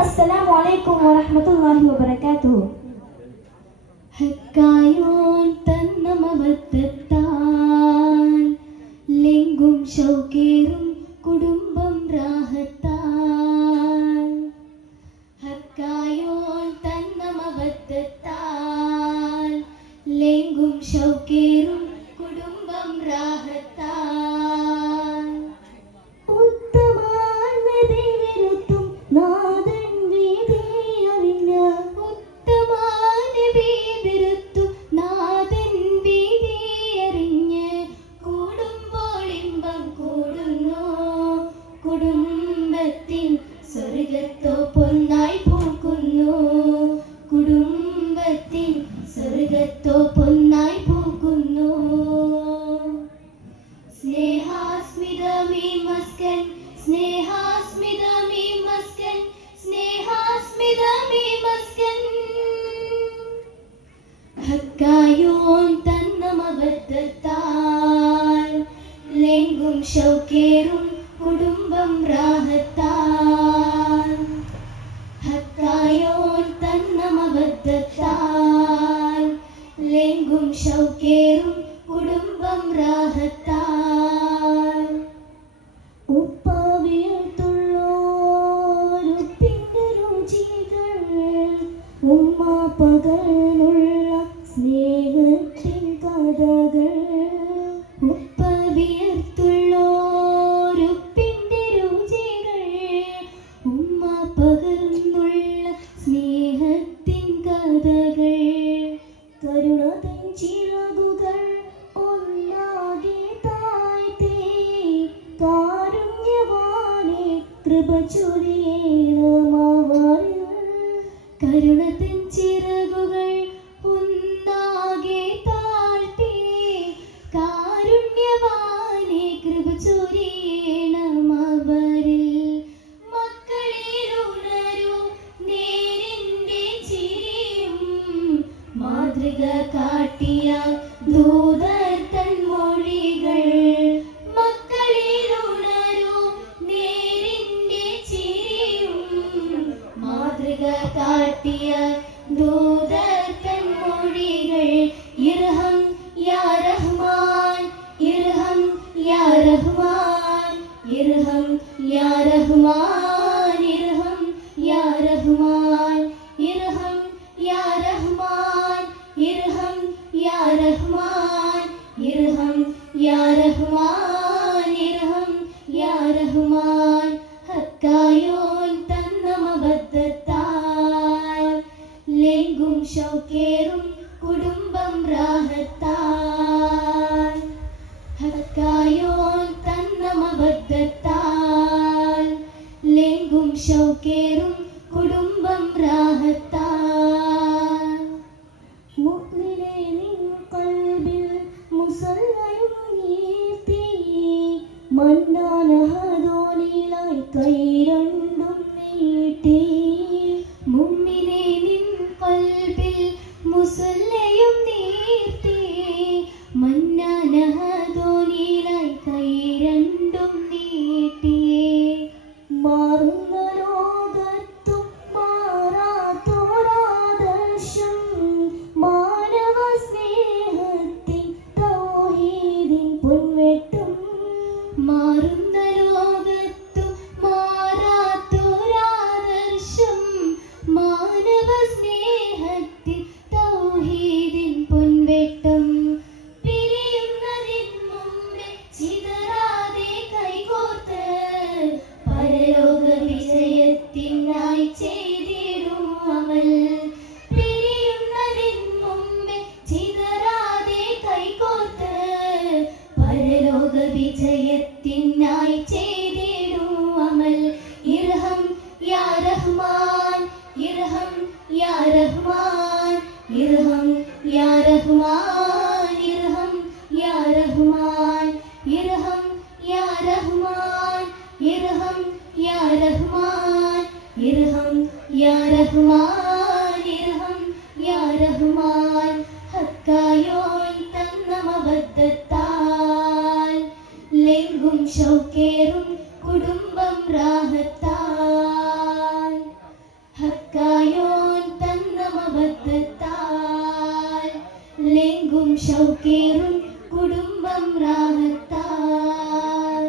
Assalamualaikum warahmatullahi wabarakatuh. ഹക്കായോൻ തന്ന മവത്തത്താൽ ലെങ്കും ഷൗക്കേറും കുടുംബം റാഹത്താൽ. ഹക്കായോൻ തന്ന മവത്തത്താൽ ലെങ്കും ഷൗക്കേറും കുടുംബം റാഹത്താൽ. ഉത്തമാൻ നബി വിരുത്തും നാഥൻ വീതി അറിഞ്ഞ കുടുംബത്തിൻ സ്വർഗത്തോ പൊന്നായി പൂക്കുന്നു. കുടുംബത്തിൻ സ്വർഗത്തോ പൊന്നായി പൂക്കുന്നു. സ്നേഹാസ്മിതമീ മസ്കൻ സ്നേഹാസ്മിതമീ മസ്കൻ സ്നേഹാസ്മിതമീ മസ്കൻ. ഹക്കായോൻ തന്ന മവത്തത്താൽ ലെങ്കും ഷൗക്കേറും കുടുംബം റാഹത്താൽ. ഹക്കായോൻ തന്ന മവത്തത്താൽ ലെങ്കും ഷൗക്കേറും കുടുംബം റാഹത്താൽ. ഉപ്പാവിയത്തുള്ളോരുപ്പിന്റെ രുചികൾ ഉമ്മ പകർന്നുള്ള സ്നേഹത്തിൻ കഥകൾ. ഉപ്പവിയർത്തുള്ളോരുപ്പിന്റെ രുചികൾ ഉമ്മ പകർന്നുള്ള സ്നേഹത്തിൻ കഥകൾ. കരുണതൻ ചിറകുകൾ ഒന്നാകെ താഴ്ത്തി കാരുണ്യവാനെ കൃപ ചൊരിയണമവരിൽ. കരുണതൻ ചിറകുകൾ ഒന്നാകെ താഴ്ത്തി കാരുണ്യവാനെ കൃപ ചൊരിയണമവരിൽ. മക്കളിലുണരൂ നേരിന്റെ ചിരിയും മാതൃക കാട്ടിയ ദൂതർ തൻ മൊഴികൾ. മക്കളിലുണരൂ നേരിന്റെ ചിരിയും മാതൃക കാട്ടിയ ദൂതർ തൻ മൊഴികൾ. ഇർഹം യാ റഹ്മാൻ ഇർഹം യാ റഹ്മാൻ ഇർഹം യാ റഹ്മാൻ ഇർഹം യാ റഹ്മാൻ ഇർഹം യാ റഹ്മാൻ ഇർഹം യാ റഹ്മാൻ ഇർഹം യാ റഹ്മാൻ ഇർഹം യാ റഹ്മാൻ. ഹക്കായോൻ തന്ന മവത്തത്താൽ ലെങ്കും ഷൗക്കേറും കുടുംബം റാഹത്താൽ. ഹക്കായോൻ തന്ന മവത്തത്താൽ ലെങ്കും ഷൗക്കേറും കുടുംബം റാഹത്താൽ. മുഅ്മിനേ നിൻ ഖൽബിൽ മുസല്ലയും നീർത്തി മന്നാനഹദോനിലായി കൈ രണ്ടും നീട്ടി. മുഅ്മിനേ നിൻ ഖൽബിൽ മുസല്ലയും നീർത്തി മന്നാനഹദോനിലായി കൈ രണ്ടും നീട്ടി. മാറുന്ന ലോകത്തും മാറാത്തോരാദർശം മാനവ സ്നേഹത്തിൻ തൗഹീദിൻ പൊൻവെട്ടും. മാറുന്ന ലോകത്തു മാറാത്തൊരാദർശം മാനവ സ്നേഹത്തിൽ തൗഹീദിൻ പൊൻവെട്ടം. പിരിയുന്നതിൻ മുമ്പേ ചിതറാതെ കൈകോർത്ത് പരലോക വിജയത്തിനായി ചെയ്തിടും അമൽ. പിരിയുന്നതിൻ മുമ്പേ ചിതറാതെ കൈകോർത്ത് പരലോക വിജയത്തിനായി ചെയ്തിടും അമൽ. ഇർഹം യാ റഹ്മാൻ ഇർഹം യാ റഹ്മാൻ ഇർഹം യാ റഹ്മാൻ ഇർഹം യാ റഹ്മാൻ ഇർഹം യാ റഹ്മാൻ ഇർഹം യാ റഹ്മാൻ ഇർഹം യാ റഹ്മാൻ ഇർഹം യാ റഹ്മാൻ. ഹക്കായോൻ തന്ന മവത്തത്താൽ ലെങ്കും ഷൗക്കേറും കുടുംബം റാഹത്താൽ. ഷൗക്കേറും കുടുംബം റാഹത്താൽ.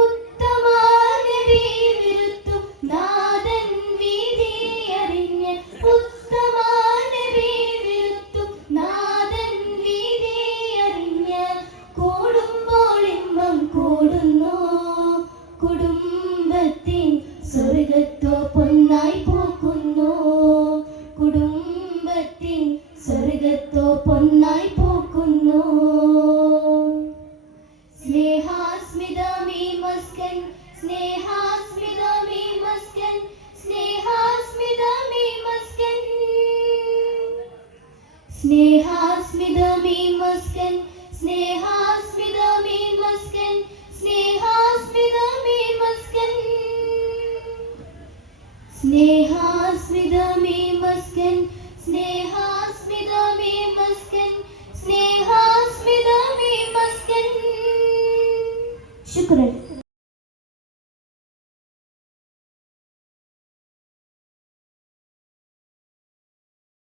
ഉത്തമാനബി വിരുത്തു നാദൻ വീതി അറിഞ്ഞ്, ഉത്തമാനബി വിരുത്തു നാദൻ വീതി അറിഞ്ഞ്, കൂടുമ്പോൾ ഇമ്പം കൂടുന്നു കുടുംബത്തിൻ സ്വർഗത്തോ പൊന്നായി പൂക്കുന്നു, കുടുംബത്തിൻ സ്വർഗത്തോ പൊന്നായി പൂക്കുന്നു. സ്നേഹാസ്മിതമീ മസ്കൻ, സ്നേഹാസ്മിതമീ മസ്കൻ, സ്നേഹാസ്മിതമീ മസ്കൻ, സ്നേഹാസ്മിതമീ മസ്കൻ, സ്നേഹാസ്മിതമീ മസ്കൻ, സ്നേഹാസ്മിതമീ മസ്കൻ, സ്നേഹാസ്മിതമീ മസ്കൻ, സ്നേഹാസ്മിതമീ മസ്കൻ, സ്നേഹാസ്മിതമീ മസ്കൻ. ശുക്രൻ.